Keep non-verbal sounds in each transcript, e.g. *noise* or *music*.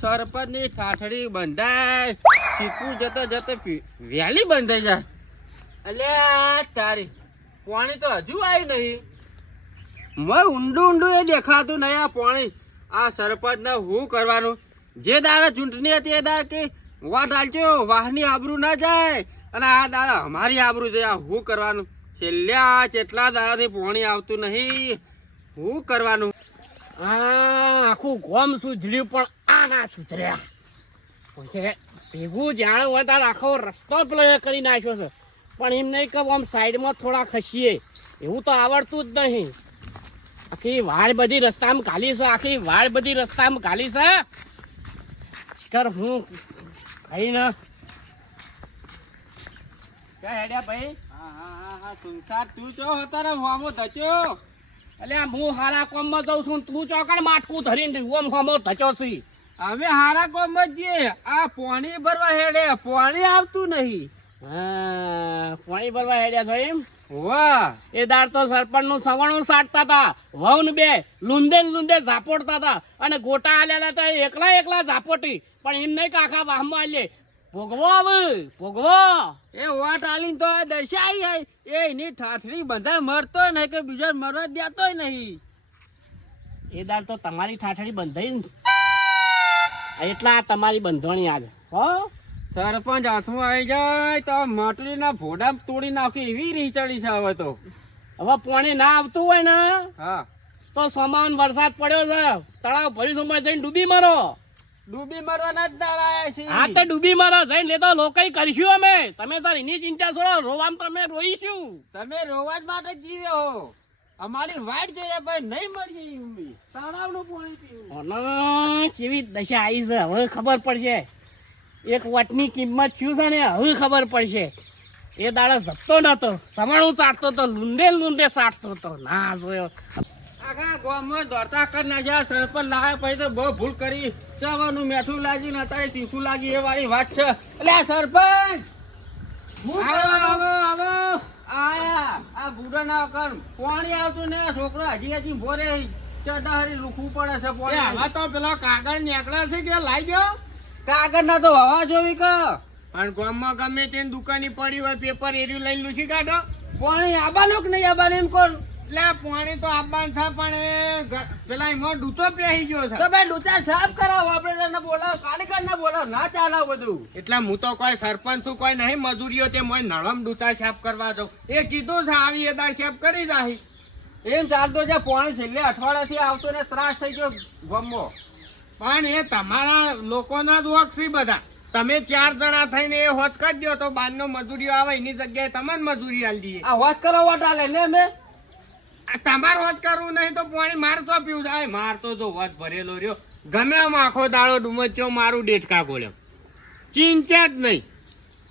સરપંચની ઠાઠડી બંધાય. શીખવું જતો જતો વહેલી બંધાઈ જાય. અલ્યા તારી પાણી તો હજુ આવ્યું નહીં. મોય ઊંડું ઊંડું એ દેખાતું નહીં આ પાણી. આ સરપંચ ને હું કરવાનું? જે દાડા ચૂંટણી હતી એ દાડા કે વાટ હાલજો, વાહની આબરૂ ના જાય. અને આ દાડા અમારી આબરૂ જાય આ હું કરવાનું? છેલ્લા કેટલા દાડાથી પાણી આવતું નહીં. હું કરવાનું? આખું ગોમ સુધર્યું પણ આ ના સુધર્યા. પછી ભેગું જાણે હોય તાર આખો રસ્તો પ્લે કરી નાખ્યો છે. પણ એમ નહીં કે આમ સાઈડમાં થોડા ખસીએ. એવું તો આવડતું જ નહીં. આખી વાળ બધી રસ્તામાં કાલી છે, આખી વાળ બધી રસ્તામાં કાલી છે. કર હું ક્યાં હેડ્યા ભાઈ? હા હા હા હા, સંસાર, તું ચો હતા આમો ધચ્યો. એટલે હું હારા કોમમાં જઉં છું તું ચોકડ માટકું ધરીને ઓમ હોમો ધચો છું. હવે હારા કોમમાં જ આ પાણી ભરવા હેડે. પાણી આવતું નહીં. હા પાણી ભરવા હેડ્યા છો એમ? વાહ. એ દાળ તો સરપંચનું સવણું સાટતા હતા વહુ બે લુંદે લુંદે ઝાપોડતા હતા અને ગોટા આલેલા હતા એકલા એકલા ઝાપોટી. પણ એમ નહીં કાકા વાહમાં આલે ભોગવો હવે ભોગવો. એ વાટ આલીન તો આ દશાઈ આઈ એ એની ઠાઠડી બધા મરતો નહીં કે બીજો મરવા દેતો નહીં. એ દાળ તો તમારી ઠાઠડી બંધાઈ ને એટલા તમારી બંધોણી આજ. હો? સરપંચ હાથમાં આવી જાય તો માટલીના ભોડા તોડી નાખી એવી રીચડી છે હવે તો. હવે પાણી ના આવતું હોય ને હા. તો સમાન વરસાદ પડ્યો છે. તળાવ ભરી સમય જઈને ડૂબી મરો. ડૂબી મરવાના જ દાડા આયા છે. હા તો ડૂબી મરો જઈને લેતો લોકોઈ કરશું અમે. તમે તાર એની ચિંતા છોડો રોવામ તમે રોઈશું. તમે રોવા જ માટે જીવ્યો હો. અમારી વાટ જોઈએ પણ નહીં મળી ઊંઘી તળાવનું પાણી પીવું. ઓનો કેવી દશા આવી છે હવે ખબર પડશે. એક વટની કિંમત શું છે ને હવે ખબર પડશે. એ દાડો જપતો નતો સવાણું ચાટતો તો લુંડે લુંડે સાટતો તો. ના જોયો. આખા ગામમાં દોડતા કરી નાખ્યા સરપંચ લાવ્યા પછી તો બહુ ભૂલ કરી. ચવાનું મેઠું લાગી ને અત્યારે તીખું લાગી એ વાળી વાત છે. એટલે સરપંચ! આવો આવો આવો. આયા આ બુડા ના કર. પાણી આવતું ને આ છોકરા હજી હજી ભોરે ચડાહરી લુખવું પડે છે પાણી. હવે તો પેલા કાગળ નીકળે છે કે લાઈ ગયો? કાગળ ના તો હવા જોવી કે અને ગામમાં ગમે તેની દુકાની પડી હોય પેપર એર્યું લઈને લૂસી કાઢો. પાણી આબાનું કે નહીં આબાનું એમ કોણ એટલે પાણી તો આપવાનું છે પણ પેલા એમાં ડૂચો પેહી ગયો છે. તો ભાઈ ડૂચા સાફ કરાવો આપણે એને બોલાવો કારીગર ને બોલાવો ના ચાલે બધું. એટલે હું તો કોઈ સરપંચ છું કોઈ નહીં મજૂરીઓ તે મોય નળમ ડૂચા સાફ કરવા દઉં એ કીધું છે આવી એદાર સાફ કરી જાય એમ ચાલતો છે પાણી છેલ્લે અઠવાડિયાથી આવતો ને ત્રાસ થઈ ગયો ગમો પણ એ તમારા લોકોના જ વખ છે બધા. તમે ચાર જણા થઈને એ હોત કરી દો તો બારનો મજૂરીઓ આવે એની જગ્યાએ તમને મજૂરી આલી દઈએ. આ હોશ કરાવવા ટાલે ને આ તમારે હોજ કરવું નહીં તો પાણી માર તો પીવું થાય માર તો જો હોજ ભરેલો રહ્યો. ગમે આમ આખો દાડો ડુમચ્યો મારું ડેટકા ખોલ્યો ચિંતા જ નહીં.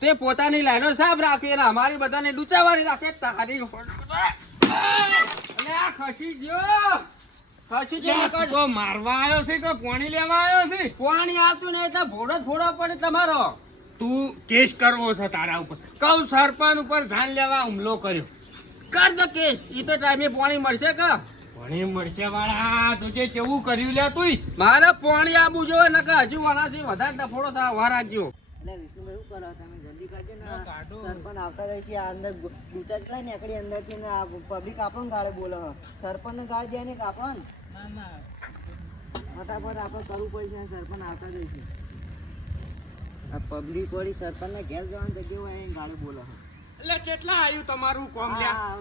તે પોતાની લાઈનો સાફ રાખે ને અમારી બધાને ડૂચાવાળી રાખે. તારી અને આ ખસી ગયો. ખસી ગયો તો મારવા આવ્યો છે કે પાણી લેવા આવ્યો છે? પાણી આવતું નહીં તો ભોડો જ પડે તમારો. તું કેસ કરવો છે તારા ઉપર. કઉ સરપંચ ઉપર ધ્યાન લેવા હુમલો કર્યો. કર દો કેસ. ઈ તો ટાઈમે પાણી મળશે કે? પાણી મળશે વાળા તુજે કેવું કર્યું લે તું મારે પાણી આબુ જો ને કે હજુ વાળાથી વધારે ડફોડો થા વાર આજ્યો એટલે વિષ્ણુભાઈ શું કરો? તમે જલ્દી કરજો ને. સરપંચ આવતા રહે છે આ અંદર ડૂચા જ ને એકડી અંદરથી ને આ પબ્લિક આપણને ગાળે બોલે. હ સરપંચ ને ગાળ દે ને. આપણને ફટાફટ આપણે કરવું પડશે સરપંચ આવતા રહે છે. આ પબ્લિક વાળી સરપંચ ને ઘેર જવાની જગ્યા હોય ગાળે બોલે. હ એટલે કેટલા આવ્યું તમારું કોમ લ્યા?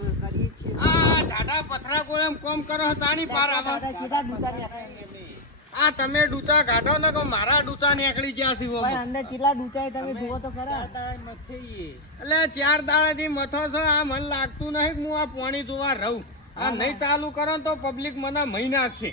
આ ઢાઢા પથરા કોઈ કોમ કરો છો તાની પાર આવે. ડૂચા આ તમે ડૂચા કાઢો ને કે મારા ડૂચા નીકળી ગયા છે અંદર કેટલા ડૂચા તમે જુઓ તો ખરા. એટલે ચાર દાડાથી મથો છો આ મને લાગતું નહીં હું આ પાણી જોવા રહું. આ નહીં ચાલુ કરો ને તો પબ્લિક મને મહિના નાખશે.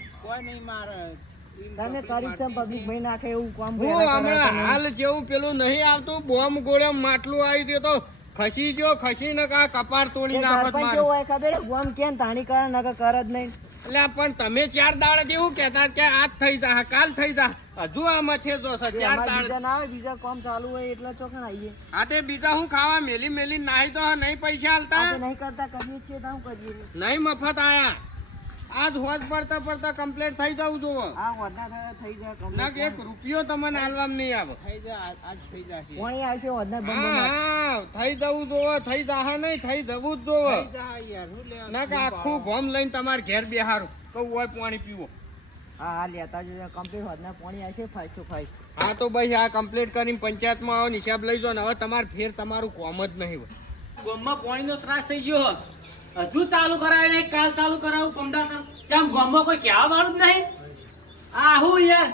તમે કરી છે પબ્લિક ભાઈ નાખે એવું કામ હું હમણાં હાલ જેવું પેલું નહીં આવતું બોમ્બ ગોળે માટલું આવી ગયું તો ખસી જો ખસી ને કા કપાર તોડી નાખો સરપંચ કેવું હોય ખબર ગોમ કેમ તાણી કરે ન કર જ નહીં. એટલે પણ તમે ચાર દાડે જેવું કહેતા કે આજ થઈ જા કાલ થઈ જા. હજુ આ મથે જો છે ચાર દાડે. બીજા ના આવે બીજા કામ ચાલુ હોય એટલે ચોખણ આવીએ હા તે બીજા હું ખાવા મેલી મેલી નાહી તો નહીં પૈસા હાલતા નહીં કરતા કરીએ છીએ તો હું કરીએ? નહીં મફત આયા. આજ હોજ પડતા પડતા કમ્પ્લેટ થઈ જવું જોવો આ વધના થયા થઈ જાય ના એક રૂપિયો તમને હાલવામાં નહીં આવે. થઈ જાય આજ થઈ જશે. પોણી આવશે બંધ હા થઈ જવું જોવો થઈ જાહે નહીં થઈ જવું જ જોવો થઈ જાય યાર હું લે ના કે આખું ગોમ લઈને તમારે ઘેર બેહારું. કહું હોય પાણી પીવો. હા હા લેતા જજો કમ્પ્લીટ વધના પોણી આવશે ફાઈવ ટુ ફાઈવ હા તો ભાઈ આ કમ્પ્લીટ કરીને પંચાયતમાં આવો હિસાબ લઈ જાઓ ને હવે તમારે ફેર તમારું કોમ જ નહીં હોય. ગોમમાં પાણીનો ત્રાસ થઈ ગયો હજુ ચાલુ કરાવે નહીં કાલ ચાલુ કરાવું પમદા કર. જેમ ગામમાં કોઈ કહેવા વાળું જ નહીં. આ હું યાર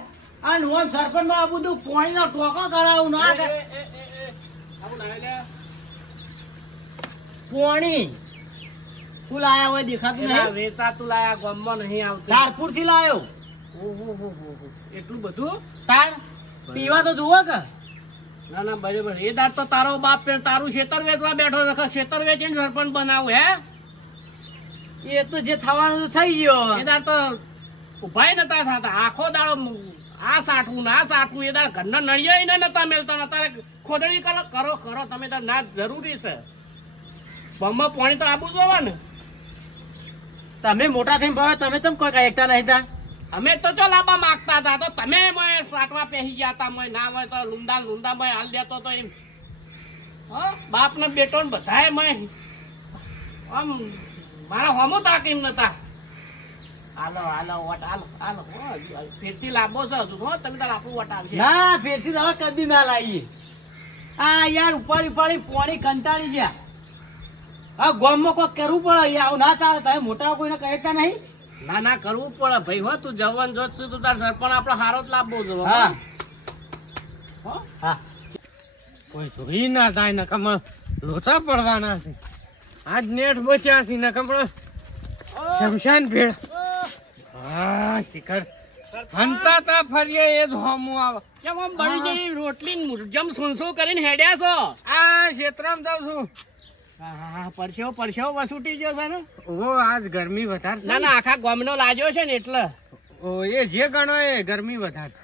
આ નોમ સરપંચમાં આ બધું પાણીનો ટોકો કરાવું ના પાણી. તું લાયા હોય દેખાતું નહીં. વેચા તું લાયા ગામમાં નહીં આવતું. ધારપુરથી લાયો. હો હો હો. એટલું બધું? તાણ પીવા તો જુઓ કે? ના ના બરાબર. એ દાડ તો તારો બાપ તારું ખેતર વેચવા બેઠો છે. ખેતર વેચીને સરપંચ બનાવું હે? એ તો જે થવાનું તો થઈ ગયો. એ દાડ તો ઉભાય નતા થતા. આખો દાડો આ સાઠવું ના સાઠવું એ દાડ ઘરના નળિયા ને નતા મેલતા. ને તારે ખોદણી કરો કરો કરો. તમે તો ના જરૂરી છે. બમમાં પાણી તો આબુ જોવા ને. તમે મોટા થઈને ભાવે તમે તમ કોઈ એકતા નહીં તા અમે તો જો લાંબા માગતા હતા. તો તમે મય સાટવા પહેરી ગયા હતા મય ના હોય તો લુંડા લુંડા મય હાલ દેતો તો એમ. હો? બાપ ને બેટો ને બધાય મય આમ મારા હોમો તાક એમ નતા? હાલો હાલો વટ હાલો હાલો. ફેરથી લાંબો છે હજુ. હો તમે તાર આપણું વટ આવશે. ના ફેરથી તો કદી ના લાવીએ. આ યાર ઉપાડી ઉપાડી પોણી કંટાળી ગયા. આ ગોમમાં કોઈ કરવું પડે યાર આવું ના ચાલે તમે મોટા કોઈને કહેતા નહીં? ના ના કરવું પડે. ભાઈ હો તું જવાન જોત છું તું તાર સરપંચ આપણે હારો જ લાભવો જો હા. હો. હા. કોઈ જોઈ ના થાય ને કમ લોચા પડવાના છે. આજ નેટ બચ્યા છે ને કમ શમશાન ભેળ. હા શિખર. હંતા તા ફરીએ એ જ હોમું આવે. કેમ આમ બળી જેવી રોટલી જમ મુરજમ સૂનસું કરીને હેડ્યા છો? આ ક્ષેત્રમાં જાઉં છું. હા પરસેવો પરસેવો વસૂટી ગયો છે ને? ઓ આજ ગરમી વધારે ના ના આખા ગોમનો લાગ્યો છે ને એટલે. ઓ એ જે ગણો એ ગરમી વધારે.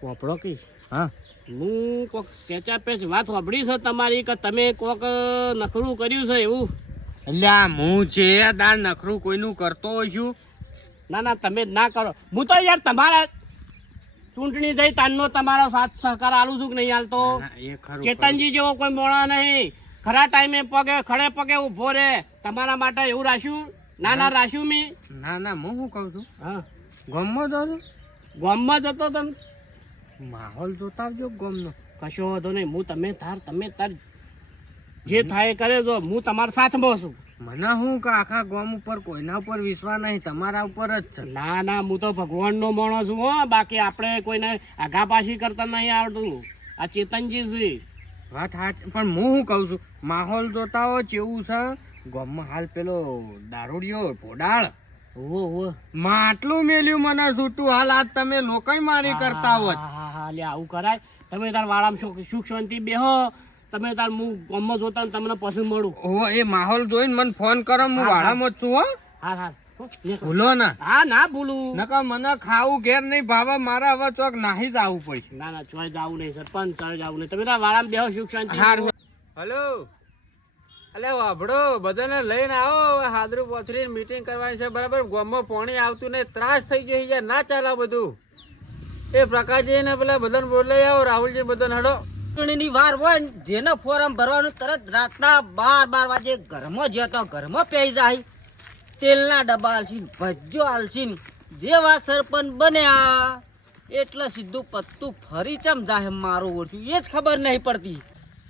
પોપડો કીશ હા. હું કોક ચેચા પેચ વાત સાંભળી છે તમારી કે તમે કોક નખરું કર્યું છે એવું? એટલે આ હું છે દાળ નખરું કોઈનું કરતો છું. ના ના તમે જ ના કરો. હું તો યાર તમારા ચૂંટણી જઈ તાનનો તમારો સાથ સહકાર આલું છું કે નહીં હાલતો? ચેતનજી જેવો કોઈ મોણા નહીં. ખરા ટાઈમે પગે ખડે પગે ઊભો રે તમારા માટે એવું રાખ્યું? ના ના રાખ્યું મેં? ના ના હું શું કહું છું? હા. ગમમાં જાઉં ગોમમાં જ જતો તમે માહોલ જોતા આવજો ગમનો. કશો વાંધો નહીં હું તમે તાર તમે તાર જે થાય કરે જો હું તમારા સાથમાં છું. મને હું કે આખા ગામ ઉપર કોઈના ઉપર વિશ્વાસ નહીં તમારા ઉપર જ છે. ના ના હું તો ભગવાનનો માણસ છું હો. બાકી આપણે કોઈને આગાપાછી કરતા નહીં આવડતું. આ ચેતનજી છે. વાત હાચ પણ હું શું કહું છું? માહોલ જોતા હો ચેવું છે? ગામમાં હાલ પેલો દારૂડિયો ભોડાળ ઓહો ઓહો. માટલું મેલ્યું મને છૂટું હાલ આજ તમે લોકોય મારી કરતા હોત. હા હા હા લે આવું કરાય. તમે તાર વાળામાં સુખ સુખ શાંતિ બેહો. તમે તાર હું ગામમાં જોતા ને તમને પસંદ મળું. ઓહો એ માહોલ જોઈને મને ફોન કરો હું વાળામાં જ છું હો. હા હા. ભૂલો ના. હા ના ભૂલું. નકર મને ખાવું ઘેર નહીં ભાવે મારા હવે ચોક નાહી જ આવવું પડશે. ના ના ચોય જવું નહીં સરપંચ તારે જવું નહીં. તમે તાર વાળામાં બેહો સુખ શાંતિ. હલો. અલે વાભડો બધાને લઈને આવો. હવે હાદરું પોથરીને મીટિંગ કરવાની છે બરાબર? ગામમાં પાણી આવતું નહીં ત્રાસ થઈ ગયો છે ના ચાલે બધું. એ પ્રકાશજી ને પેલા બધાને બોલાઈ આવો રાહુલજી બધાને હડો. ચૂંટણીની વાર હોય ને જેને ફોરમ ભરવાનું તરત રાતના બાર બાર વાગે ઘરમાં જતો ઘરમાં પેઈ જાય. તેલના ડબ્બા આલસીન ભજ્જો આલસીન જેવા સરપંચ બન્યા. એટલે સીધું પત્તું ફરી ચમ જાહે મારું ઓળખ્યું એ જ ખબર નહીં પડતી.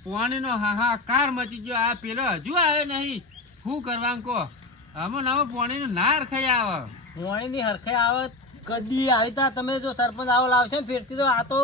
પાણીનો હાહાકાર મચી ગયો આ પેલો હજુ આવ્યો નહીં. શું કરવાનું કહો? આમાં નામાં પાણીનું ના હરખાઈ આવે. પોણીની હરખે આવે કદી આવતા તમે જો સરપંચ આવો લાવશે ને ફેરથી તો આ તો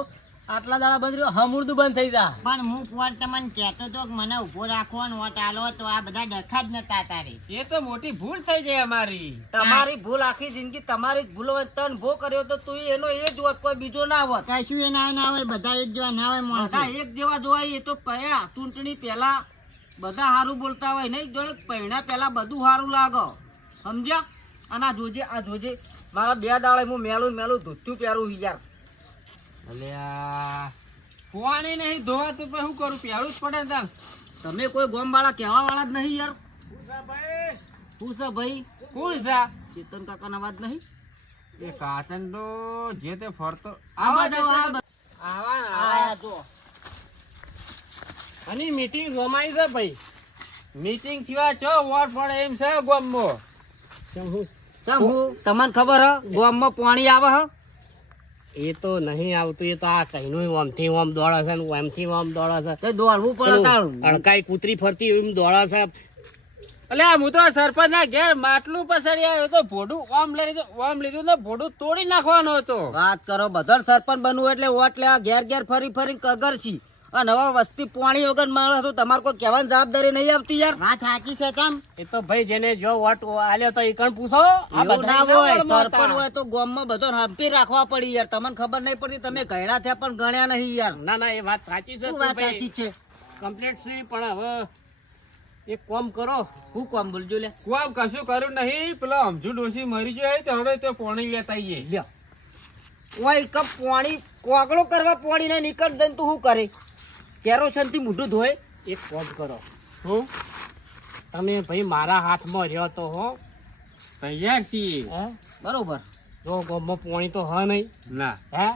આટલા દાડા બંધ રહ્યો હમુરદું બંધ થઈ જા. પણ હું પોર તમને કહેતો તો કે મને ઊભો રાખો ને વોટ આલો તો આ બધા ડખા જ નતા તારી. એ તો મોટી ભૂલ થઈ જાય અમારી. તમારી ભૂલ આખી જિંદગી તમારી જ ભૂલ હોય તન ભો કર્યો તો તું એનો એ જ હોત કોઈ બીજો ના હોત. કશું એ ના ના હોય બધા એક જેવા ના હોય બધા એક જેવા જોવાય એ તો પહેલા ચૂંટણી પહેલા બધા સારું બોલતા હોય નહીં જોડે પહેણા પહેલા બધું સારું લાગો. સમજ્યા? અને આ જોજે આ જોજે. મારા બે દાડે હું મેલું મેલું ધોતું પહેરું યાર. અલ્યા પાણી નહીં ધોવાતું તો શું કરું? પહેરું જ પડે ને તાર. તમે કોઈ ગોમ વાળા કહેવા વાળા જ નહીં યાર. છે ભાઈ. કોણ છે ચેતન કાકાના વાત નહીં? એ કાચન તો જે તે ફરતો આવા આવા આયા આવા. જો. અને મીટિંગ રોમાઈ છે ભાઈ. મીટિંગ સિવાય ચો વોટ પડે એમ છે ગામમાં? હું? તમને ખબર હ ગોમમાં પાણી આવે હ? એ તો નહીં આવતું એ તો આ કઈનું ઓમથી ઓમ દોડે છે ને ઓમથી ઓમ દોડે છે. તો દોડવું પડે તારું. અડકાઈ કૂતરી ફરતી એમ દોડે છે. એટલે હું તો સરપંચ ના ઘેર માટલું પસડી આવ્યો તો ભોડું ઓમ લઈ લીધું ઓમ લીધું ને ભોડું તોડી નાખવાનો હતો. વાત કરો બધા સરપંચ બનવું એટલે ઓટલે આ ઘેર ઘેર ફરી ફરી કગર છી. અને હવે વસ્તી પાણી વગર મળે તો તમારે કોઈ કહેવાની જવાબદારી નહીં આવતી યાર. વાત સાચી છે તમ. એ તો ભાઈ જેને જો વોટ આલ્યો તો એ કણ પૂછો? આ બધા હોય સરપંચ હોય તો ગામમાં બધો હંપી રાખવા પડી યાર. તમને ખબર નહીં પડતી તમે ગયડા થયા પણ ગણ્યા નહીં યાર. ના ના એ વાત સાચી છે વાત સાચી છે? કમ્પ્લીટ છે પણ હવે એક કોમ કરો. હું કોમ બોલજો લે? કોમ કશું કરું નહીં. પેલો સમજુ ડોસી મરી જાય તો હવે તો પોણી વેતાઈએ લ્યો. ઓય એક કપ પાણી કોગળો કરવા પાણી ને નીકળ દઈને તું શું કરે? કેરોસનથી મોઢું ધોય એક કામ કરો. હું? તમે ભાઈ મારા હાથમાં રહ્યો તો હો. તૈયાર છીએ. હે? બરોબર. જો ગોમમાં પાણી તો હ નહીં. ના. હે?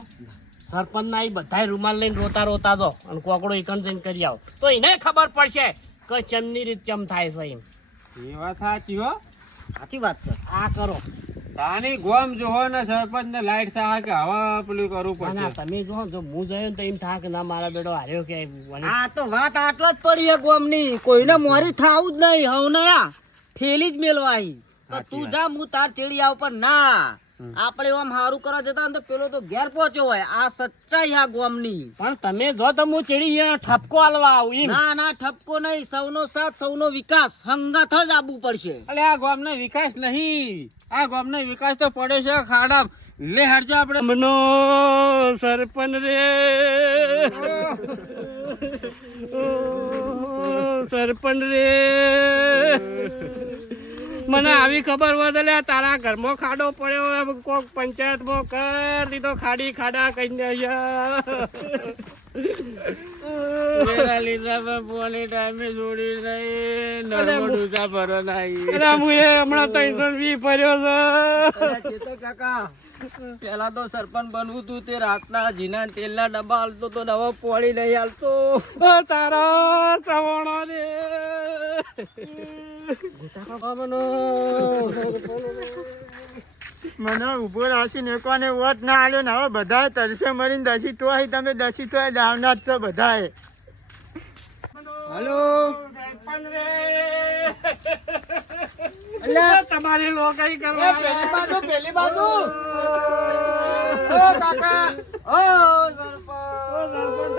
સરપંચ ના બધા રૂમાલ લઈને રોતા રોતા જો અને કોકડો એકન જઈને કરી આવો. તો એને ખબર પડશે કે ચમની રીત ચમ થાય છે એમ. એ વાત સાચી હો. સાચી વાત છે. આ કરો. તાની ગોમ જોહો ને સરપંચ ને લાઈટ થાય કે હવા પેલું કરવું ના ના તમે જો જો હું જોયો ને તો એમ થાય કે ના મારા બેડો હાર્યો કે આ તો વાત આટલો જ પડી હે ગોમની કોઈને મોરી થાવું જ નહીં હવ ને આ. ઠેલી જ મેલવાઈ. તો તું જા હું તાર ચેડી આવ પર ના. આપણે આમ હારું કરવા જતા હોય તો પેલો તો ઘેર પહોંચ્યો હોય. આ સચ્ચાઈ આ ગોમની. પણ તમે જો તો હું ચેડી ઠપકો આલવા આવું ના ના ઠપકો નહીં. સૌનો સાથ સૌનો વિકાસ. હંગાથ જ આવવું પડશે. એટલે આ ગામ નો વિકાસ નહીં. આ ગામ નો વિકાસ તો પડે છે ખાડા લે હરજો આપણે. મનો સરપન રે. *laughs* સરપન રે. મને આવી ખબર હોય તો તારા ઘરમાં ખાડો પડ્યો કોક પંચાયતમાં કર દીધો ખાડી ખાડા કઈ મુ- હમણાં ત્રણસો વી ભર્યો કાકા પેલા તો સરપંચ બનવું તું તે રાતના જીના તેલના ડબ્બા હાલતો તો નવો પોળી નહીં હાલતો. તારો સવણો રે મને ઊભો રાખીને કોને વોટ ના આલ્યો ને હવે બધાએ તરસે મરીને દસી તો તમે દસી તો દાવના જ છો બધાએ હલો? તમારી લોકાઈ કરવા પેલી બાજુ પેલી બાજુ. ઓ કાકા. ઓ સરપંચ.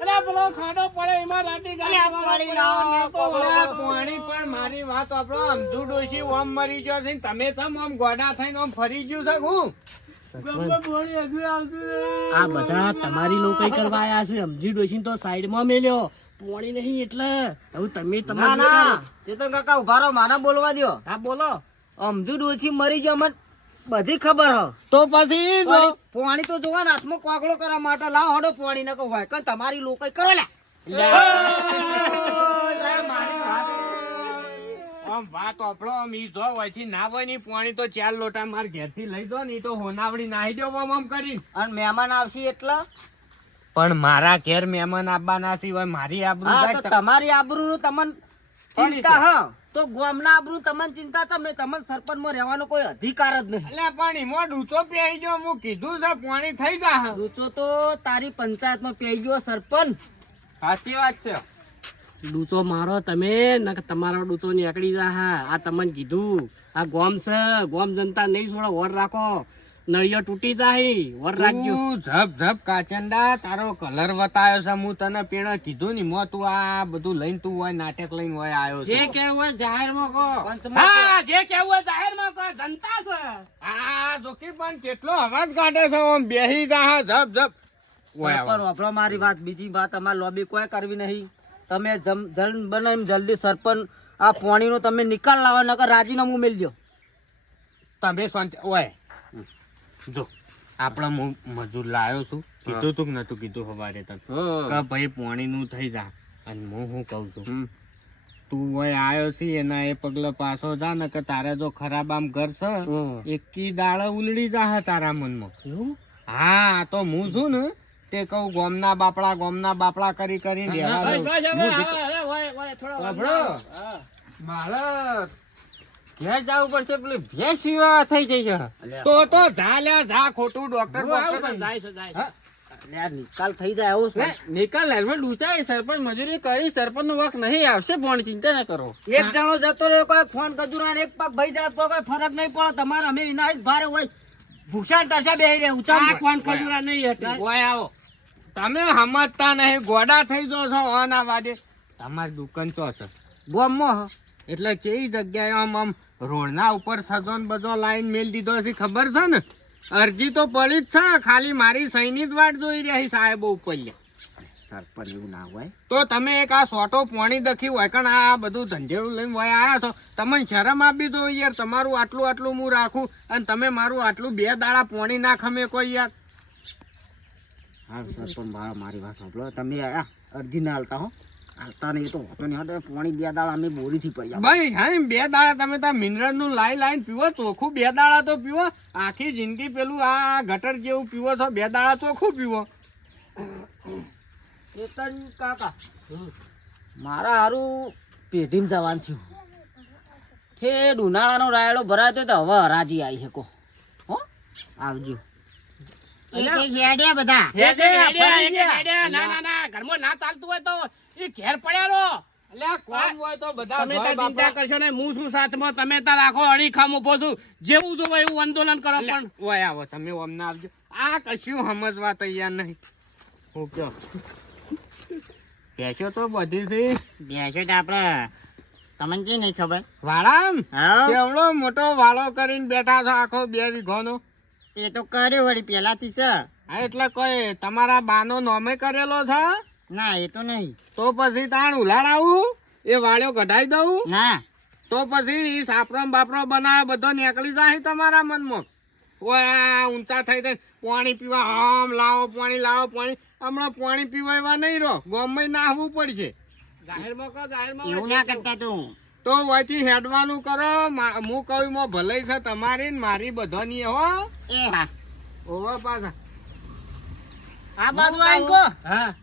અલ્યા પેલો ખાડો પડે એમાં રાતી અલ્યા, પાણી લાવો, કોગળો અલ્યા, કરો. પાણી પણ મારી વાત આપણો સમજુ ડોશી ઓમ મરી ગયો છે તમે ઓમ ગોડા થઈને ઓમ ફરી ગયું છે હું? આ બધા તમારી લોકાઈ કરવા આયા છે. અમજી ડોશી તો સાઈડમાં મેલ્યો. પોણી નહીં એટલે. હવે તમે ના ના. ચેતન કાકા ઊભા રહો મારા બોલવા દો હા બોલો. અમજુ ડોછી મરી ગયો મને બધી ખબર હો. તો પછી પાણી- તો જોવા ને હાથમાં કોકડો કરવા માટે. લાવો હડો પાણી કહું હોય તમારી લોકો કરો લે. આમ વાત ઓપડો આમ ઈ જો હોય ના હોયની પાણી તો ચાર લોટા માર ઘેરથી લઈ દો ને તો હોનાવડી નાહી દો આમ આમ કરી અને મહેમાન આવશે એટલે? પણ મારા ઘેર મહેમાન આવવાના સિવાય મારી આબરૂ જાય તો તો- તમારી આબરૂ નું તમને ચિંતા હા. તો ગામના આબરૂ તમને ચિંતા તમે તમને સરપંચમાં રહેવાનો કોઈ અધિકાર જ નહીં. એટલે પાણી મો ડૂચો પહેરી ગયો હું કીધું છે પાણી થઈ જા. ડૂચો તો તારી પંચાયતમાં પેઈ ગયો સરપંચ. સાચી વાત છે. ડૂચો મારો તમે નકર તમારો ડૂચો નીકળી જા હા. આ તમને કીધું. આ ગોમ છે ગોમ જનતા નહીં છોડો વર રાખો. નળિયો તૂટી જાય. વર રાખજો. ઝપ ઝપ કાચંડા તારો કલર વતાયો છે. હું તને પેણે કીધું ની મો તું આ બધું લઈને તું હોય નાટક લઈને હોય આવ્યો જે કેવું હોય જાહેરમાં કહો. હા જે કેવું હોય જાહેરમાં કહો. જનતા છે. આ જોકી પણ કેટલો અવાજ કાઢે છે ઓમ બેહી જા ઝપ ઝપ. ઓય વાપરો મારી વાત. બીજી વાત અમારે લોબી કોઈ કરવી નહીં. તમે જમ જલ બને એમ જલ્દી સરપંચ આ પાણીનો તમે નિકાલ લાવો નકર રાજીનામું મેલજો તમે ઓય. જો આપણા મજૂર લાયો છું. કીધું તું નતું કીધું સવારે તને. કે ભાઈ પાણી નું થઈ જા. અને હું શું કઉ છું? તું હોય આવ્યો છે એના એ પગલે પાછો જા ને કે તારે જો ખરાબ આમ કરશે એકી દાળ ઉલડી જા તારા મનમાં. હા તો હું છું ને તે કહું ગોમના બાપડા ગોમના બાપડા કરી કરી. મારે ઘેર જવું પડશે પેલી ભેંસ વિવાહ થઈ જઈ છે. તો તો જા જા ખોટું ડોક્ટર. જાય છે જાય છે. હા? એટલે આ નિકાલ થઈ જાય આવું લે, નિકાલ હેલ્મેટ ડૂચાય સરપંચ મજૂરી કરી સરપંચનું વખ નહીં આવશે ચિંતા ના કરો. એક જણો જતો રહ્યો કોઈ ફોન કજુરા એક પાક ભાઈ જાય તો કોઈ ફરક નહીં પડે. તમારે અમે એના ભારે હોય. ભૂષણ તસા બેહી રહે આ ઉતાર કોણ ખજૂરા નહીં હતી ઓય આવો. તમે સમજતા નહીં ગોડા થઈ જો છો આના વાદે તમારી દુકાન ચો છે? બોમ એટલે કેવી જગ્યાએ આમ આમ રોડના ઉપર સજોન બજો લાઈન મેલ દીધો છે ખબર છે ને? અરજી તો પડી જ છે ખાલી મારી સૈનિક વાટ જોઈ રહી સાહેબો ઉપર સરપંચ એવું ના હોય. તો તમે એક આ સોટો પોણી દખી હોય કારણ આ બધું ધંધેડું લઈને વય આયા છો. તમને શરમ આપી દો યાર તમારું આટલું આટલું હું રાખું અને તમે મારું આટલું બે દાડા પોણી ના ખમે કોઈ યાર. હા સરપંચ મારી વાત સાંભળો. તમે અરજી ના હાલતા હો. હાલતા નહીં તો હોતો નહીં. હોતો પોણી બે દાડા અમે બોરીથી પડી. ભાઈ હા બે દાડા તમે ત્યાં મિનરલનું લાઈ લાઈન પીવો ચોખ્ખું બે દાડા તો પીવો. આખી જિંદગી પેલું આ ગટર જેવું પીવો છો બે દાડા ચોખ્ખું પીવો. કેતન કાકા મારા હારું પેઢીમાં જવાનું થયું. ઠેડ ઉનાળાનો રાયડો ભરાયો તો હવે હરાજી આવી શકો. હો? આવજો. હેડ્યા બધા. હેડે, હેડે, હેડે, હેડે. ના ના ના ઘરમાં ના ચાલતું હોય તો એ ઘેર પડ્યા રહો. એટલે આ કોમ હોય તો બધા તમે ભાઈ તાર ચિંતા બાપા- કરશો ને હું શું સાથમાં? તમે તાર આખો અડીખામ ઊભો છું. જેવું જોવો એવું આંદોલન કરો પણ. આવો તમે ઓમ આવજો. આ કશું સમજવા તૈયાર નહીં. હું તો બધી છે. બેસો તો આપડે તમને જે નહીં ખબર? વાળા મોટો વાળો કરીને બેઠા છો આખો બે વીઘોનો? એ તો કર્યો વળી પેલાથી છે. હા એટલે કોઈ તમારા બાનો નોમે કરેલો છે? ના એ તો નહીં. તો પછી તાણ ઉલાડાવું? એ વાળ્યો કઢાઈ દઉં? ના. તો પછી સાપરો બાપરો બનાવે બધો નીકળી જાય તમારા મનમાં. ઓય ઊંચા થઈ થઈ પાણી પીવા આમ લાવો પાણી લાવો પાણી. હમણાં પાણી પીવા એવા નહીં રહો. ગોમમાં નાહવું પડશે. જાહેરમાં કહો જાહેરમાં એવું ના કરતા તું. તો વચ્ચે હેડવાનું કરો. હું કહું મો ભલે છે તમારી ને મારી બધાની હો. એ હા. ઓવા પાછા. આ બાજુ આઈ કો હા.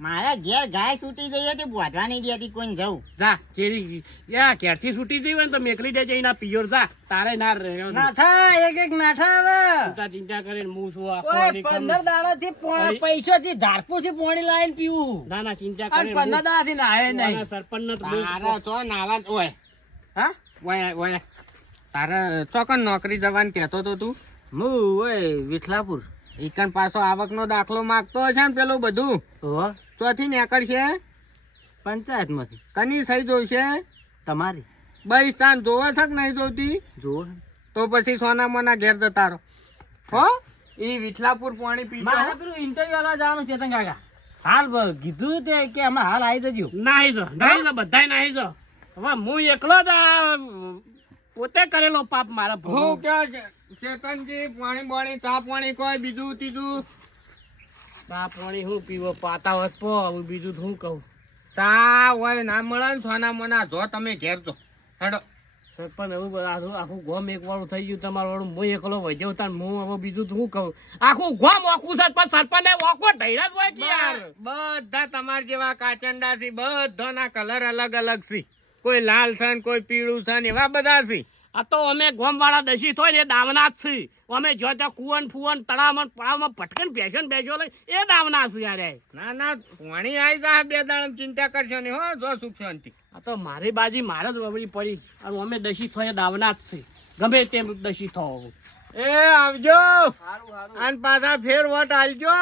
મારા ઘેર ગાય છૂટી ગઈ હતી બોધવા નહીં દેતી કોઈ જવું. જા ચેરી યા ક્યારથી છૂટી જઈ હોય તો મેકલી દે જઈને પિયોર જા. તારે ના રહ્યો નાઠા એક એક નાઠા હવે. ચિંતા ચિંતા કરીને હું શું આખો ઓય અડીખમ- પંદર દાડા થી પૈસો થી ધારપુરથી પોણી લાવીને પીવું. ના ના ચિંતા કરીને પંદર દાડા થી નાહે. નહીં સરપંચ તારા ચો નાવા ઓય. હા? ઓય ઓય. તારે ચોકન નોકરી જવાનું કહેતો તો તું? હું ઓય વિઠલાપુર. એકન પાછો આવકનો દાખલો માંગતો હશે ને પેલું બધું? હો ચોથી નીકળશે પંચાયતમાંથી કની સહી જોઈશે તમારી. બઈ સ્થાન જોવે છે કે નહીં જોતી? જોવે. તો પછી સોના મોના ઘેર જતા રહો. હો? ઈ વિઠલાપુર પાણી પી મારે પેલું ઇન્ટરવ્યુ વાળા જવાનું ચેતન કાકા. હાલ કીધું તે કે અમે હાલ આવી જજો. નાહી જો. નાહી જો બધાય નાહી જો. હવે હું એકલો જ પોતે કરેલો પાપ મારા હું. કે છે? ચેતનજી પાણી બાણી ચા પાણી કોઈ બીજું ત્રીજું? ચા પાણી હું પીવો પાતા હોત પો હવે બીજું તો હું કહું? ચા હોય ના મળે ને સોના મોના જો તમે ઘેર જો હેડો. સરપંચ એવું બધું આખું આખું ગોમ એક વાળું થઈ ગયું તમારું વાળું હું એકલો વજ્યો તાર હું હવે બીજું હું કહું? આખું ગોમ ઓકું છે પણ સરપંચ ઓકો ઢૈરા જ હોય કે યાર? બધા તમારા જેવા કાચંડા છે બધાના કલર અલગ અલગ છે. કોઈ લાલ છે કોઈ પીળું છે એવા બધા છે. આ તો અમે ગોમ વાળા દસી થોય ને એ દાવના જ છે અમે જો ત્યાં કુવન ફુવન તળાવમાં પળાવમાં ભટકન બેસો ને બેસો લઈ એ દાવના છે યાર ના ના પાણી આવી જા બે દાડા ચિંતા કરશો ને હો જો સુખ શાંતિ. આ તો મારી બાજી મારે જ વવડી પડી. અને અમે દસી થોય દાવના જ છે ગમે તેમ દસી થો એ આવજો. અને પાછા ફેર વટ આલજો.